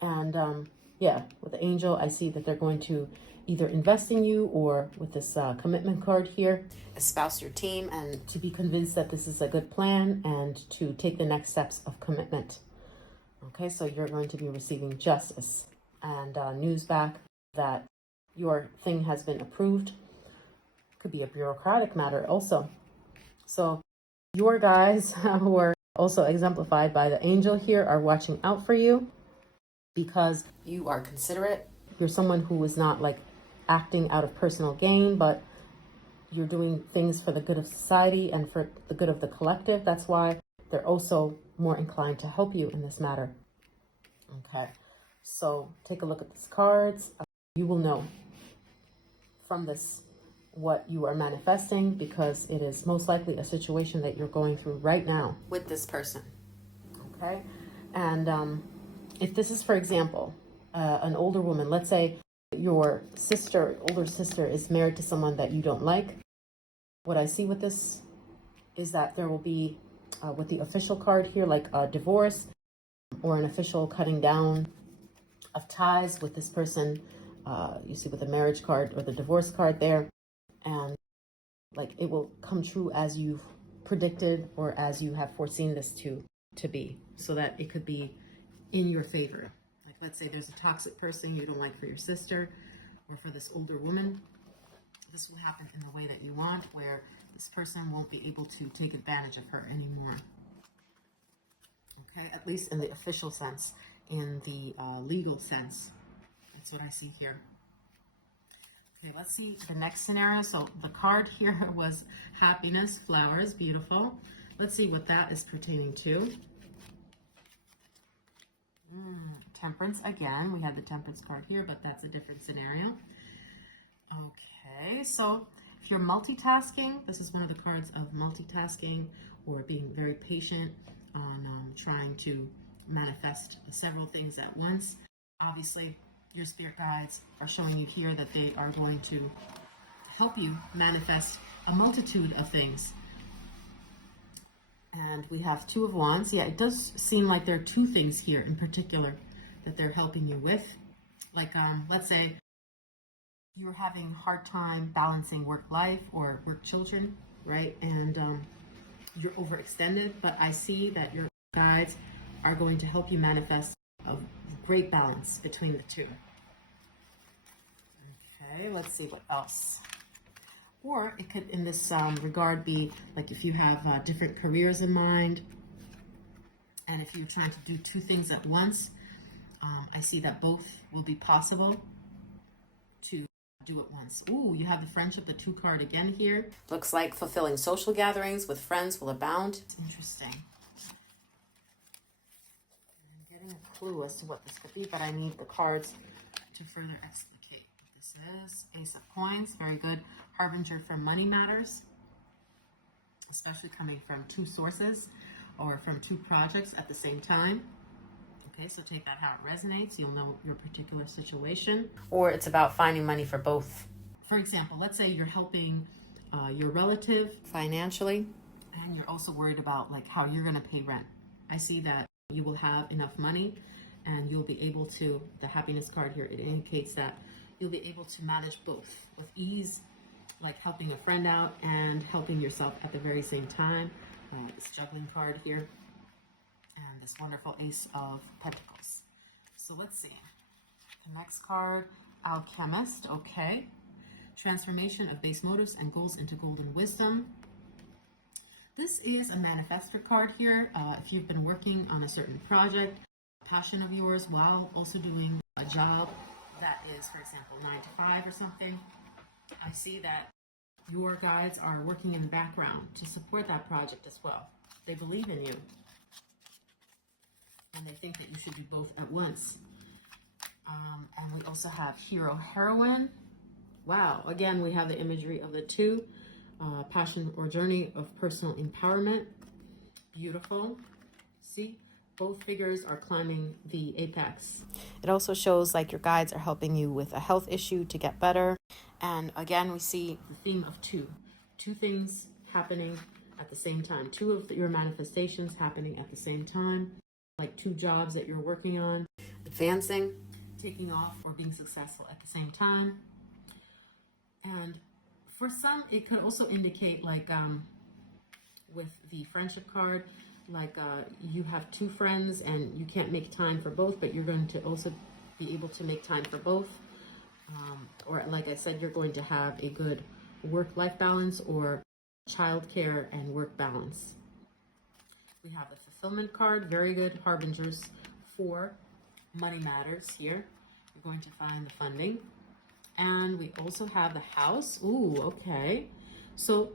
And yeah, with the Angel, I see that they're going to either invest in you or with this commitment card here, espouse your team and to be convinced that this is a good plan and to take the next steps of commitment. Okay, so you're going to be receiving justice and news back that your thing has been approved. Could be a bureaucratic matter also. So your guys who are also exemplified by the Angel here are watching out for you because you are considerate. You're someone who is not like acting out of personal gain, but you're doing things for the good of society and for the good of the collective. That's why they're also more inclined to help you in this matter. Okay, so take a look at these cards. You will know from this what you are manifesting because it is most likely a situation that you're going through right now with this person. Okay, and if this is, for example, an older woman, let's say your sister, older sister, is married to someone that you don't like. What I see with this is that there will be with the official card here, like a divorce or an official cutting down of ties with this person. You see with the marriage card or the divorce card there. And like it will come true as you've predicted or as you have foreseen this to be, so that it could be in your favor. Like let's say there's a toxic person you don't like for your sister or for this older woman. This will happen in the way that you want, where this person won't be able to take advantage of her anymore. Okay, at least in the official sense, in the legal sense. That's what I see here. Okay, let's see the next scenario. So the card here was happiness, flowers, beautiful. Let's see what that is pertaining to. Temperance again. We had the temperance card here, but that's a different scenario. Okay, so if you're multitasking, this is one of the cards of multitasking or being very patient on trying to manifest several things at once. Obviously, your spirit guides are showing you here that they are going to help you manifest a multitude of things. And we have Two of Wands. Yeah, it does seem like there are two things here in particular that they're helping you with. Like, let's say you're having a hard time balancing work life or work children, right? And you're overextended, but I see that your guides are going to help you manifest a great balance between the two. Okay, let's see what else. Or it could, in this regard, be like if you have different careers in mind, and if you're trying to do two things at once, I see that both will be possible to do at once. Ooh, you have the friendship, the 2 card again here. Looks like fulfilling social gatherings with friends will abound. It's interesting. I'm getting a clue as to what this could be, but I need the cards to further explicate what this is. Ace of Coins, very good. Harbinger for money matters, especially coming from 2 sources or from 2 projects at the same time. Okay, so take that how it resonates. You'll know your particular situation. Or it's about finding money for both. For example, let's say you're helping your relative financially, and you're also worried about like how you're going to pay rent. I see that you will have enough money and you'll be able to, the happiness card here, it indicates that you'll be able to manage both with ease, like helping a friend out and helping yourself at the very same time. This juggling card here. And this wonderful Ace of Pentacles. So let's see. The next card, Alchemist. Okay. Transformation of base motives and goals into golden wisdom. This is a manifestor card here. If you've been working on a certain project, a passion of yours, while also doing a job that is, for example, 9 to 5 or something, I see that your guides are working in the background to support that project as well. They believe in you. And they think that you should do both at once. And we also have hero, heroine. Wow, again, we have the imagery of the 2, passion or journey of personal empowerment. Beautiful. See, both figures are climbing the apex. It also shows like your guides are helping you with a health issue to get better. And again, we see the theme of 2. 2 things happening at the same time. 2 of your manifestations happening at the same time. Like 2 jobs that you're working on, advancing, taking off, or being successful at the same time. And for some, it could also indicate like with the friendship card, like you have 2 friends and you can't make time for both, but you're going to also be able to make time for both. Or like I said, you're going to have a good work-life balance or childcare and work balance. We have the fulfillment card, very good harbingers for money matters here. You're going to find the funding. And we also have the house. Ooh, okay. So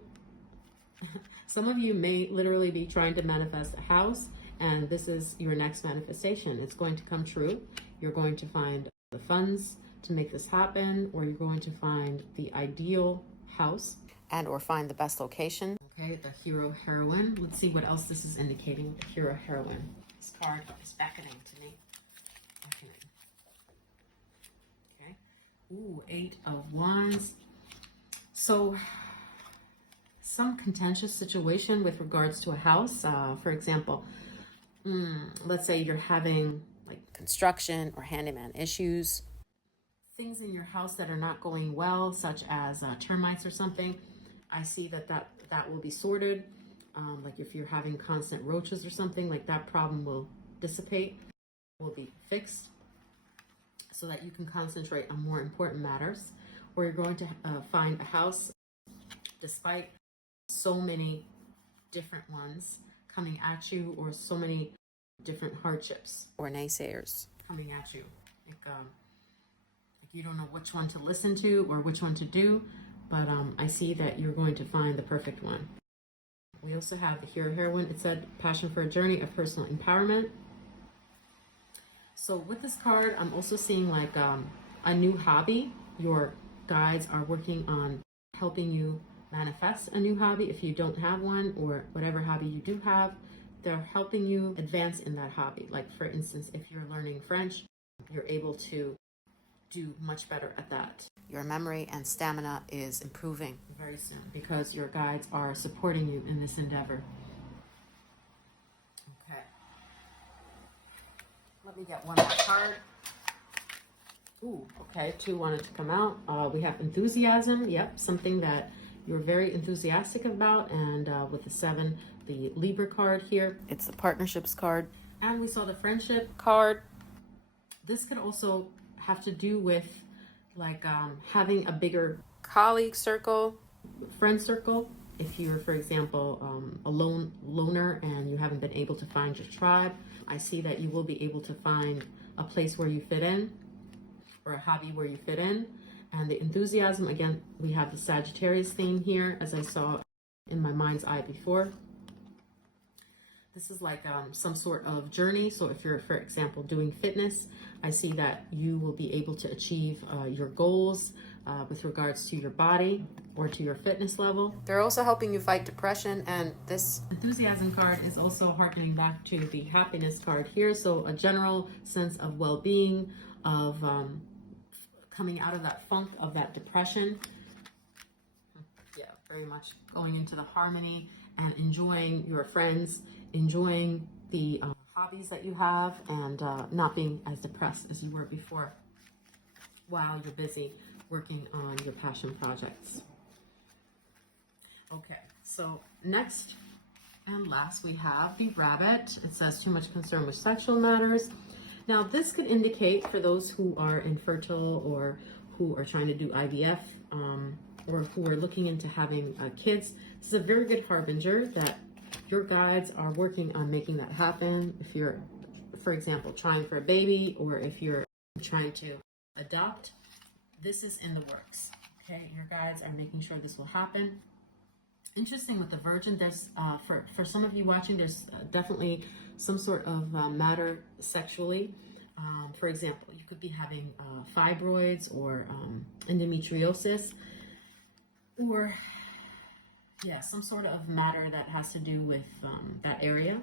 some of you may literally be trying to manifest a house, and this is your next manifestation. It's going to come true. You're going to find the funds to make this happen, or you're going to find the ideal house and or find the best location. Okay, the hero heroine. Let's see what else this is indicating. The hero heroine. This card is beckoning to me. Okay. Ooh, 8 of Wands. So some contentious situation with regards to a house. For example, let's say you're having like construction or handyman issues, things in your house that are not going well, such as termites or something. I see that will be sorted. Like if you're having constant roaches or something, like that problem will dissipate, will be fixed, so that you can concentrate on more important matters. Or you're going to find a house, despite so many different ones coming at you, or so many different hardships or naysayers coming at you. Like you don't know which one to listen to or which one to do, but I see that you're going to find the perfect one. We also have the hero heroine. It said passion for a journey of personal empowerment. So with this card, I'm also seeing like a new hobby. Your guides are working on helping you manifest a new hobby if you don't have one, or whatever hobby you do have. They're helping you advance in that hobby. Like for instance, if you're learning French, you're able to do much better at that. Your memory and stamina is improving very soon because your guides are supporting you in this endeavor. Okay. Let me get one more card. Ooh, okay, 2 wanted to come out. We have enthusiasm. Yep, something that you're very enthusiastic about. And with the 7, the Libra card here, it's the partnerships card. And we saw the friendship card. This could also have to do with like having a bigger colleague circle, friend circle. If you're, for example, a loner and you haven't been able to find your tribe, I see that you will be able to find a place where you fit in, or a hobby where you fit in. And the enthusiasm, again, we have the Sagittarius theme here, as I saw in my mind's eye before. This is like some sort of journey. So if you're, for example, doing fitness, I see that you will be able to achieve your goals with regards to your body or to your fitness level. They're also helping you fight depression. And this enthusiasm card is also harkening back to the happiness card here. So a general sense of well-being, of coming out of that funk, of that depression. Yeah, very much going into the harmony and enjoying your friends, enjoying the hobbies that you have, and not being as depressed as you were before while you're busy working on your passion projects. Okay, so next and last we have the rabbit. It says too much concern with sexual matters. Now this could indicate for those who are infertile or who are trying to do IVF, or who are looking into having kids. This is a very good harbinger that your guides are working on making that happen. If you're, for example, trying for a baby, or if you're trying to adopt, this is in the works. Okay, your guides are making sure this will happen. Interesting with the Virgin, there's for some of you watching, there's definitely some sort of matter sexually. For example, you could be having fibroids or endometriosis, or some sort of matter that has to do with that area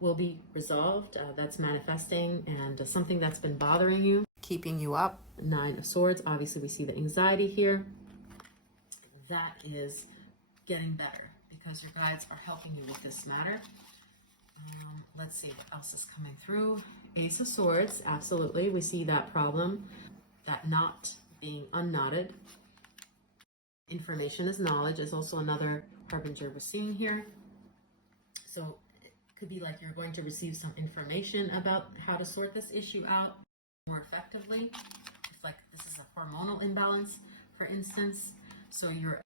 will be resolved. That's manifesting, and something that's been bothering you, keeping you up. 9 of Swords, obviously we see the anxiety here. That is getting better because your guides are helping you with this matter. Let's see what else is coming through. Ace of Swords, absolutely. We see that problem, that knot being unknotted. Information is knowledge is also another harbinger we're seeing here. So it could be like you're going to receive some information about how to sort this issue out more effectively. It's like this is a hormonal imbalance, for instance. So you're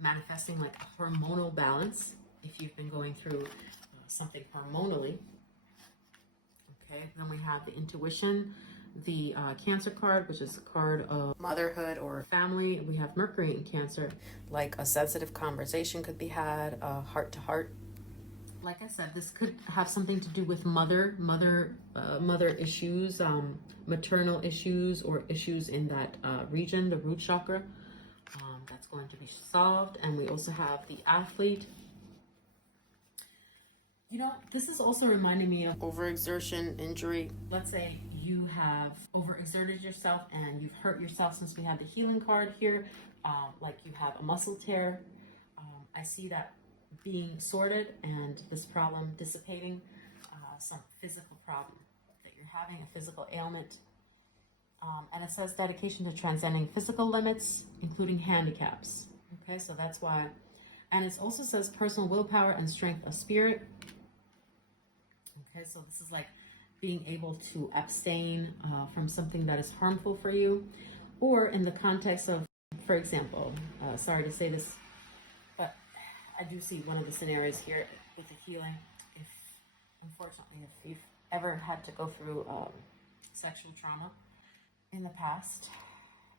manifesting like a hormonal balance if you've been going through something hormonally. Okay, then we have the intuition, the Cancer card, which is a card of motherhood or family. We have Mercury in Cancer, like a sensitive conversation could be had, heart to heart. Like I said, this could have something to do with mother issues, maternal issues, or issues in that region, the root chakra. That's going to be solved. And we also have the athlete. You know, this is also reminding me of overexertion, injury. Let's say you have overexerted yourself and you've hurt yourself, since we have the healing card here. Like you have a muscle tear, I see that being sorted and this problem dissipating, some physical problem that you're having, a physical ailment. And it says dedication to transcending physical limits, including handicaps. Okay, so that's why. And it also says personal willpower and strength of spirit. Okay, so this is like being able to abstain from something that is harmful for you, or in the context of, for example, sorry to say this, but I do see one of the scenarios here with the healing. If, unfortunately, if you've ever had to go through sexual trauma in the past,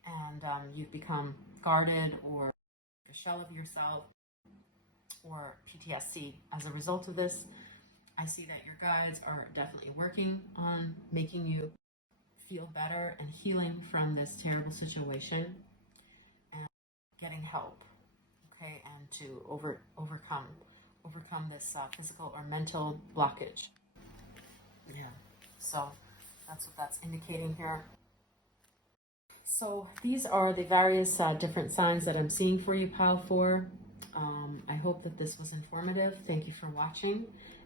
and you've become guarded or a shell of yourself, or PTSD as a result of this, I see that your guides are definitely working on making you feel better and healing from this terrible situation and getting help, okay, and to overcome this physical or mental blockage. Yeah, so that's what that's indicating here. So these are the various different signs that I'm seeing for you, Pile 4. I hope that this was informative. Thank you for watching.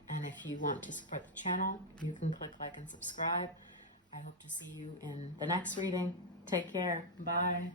And if you want to support the channel, you can click like and subscribe. I hope to see you in the next reading. Take care. Bye.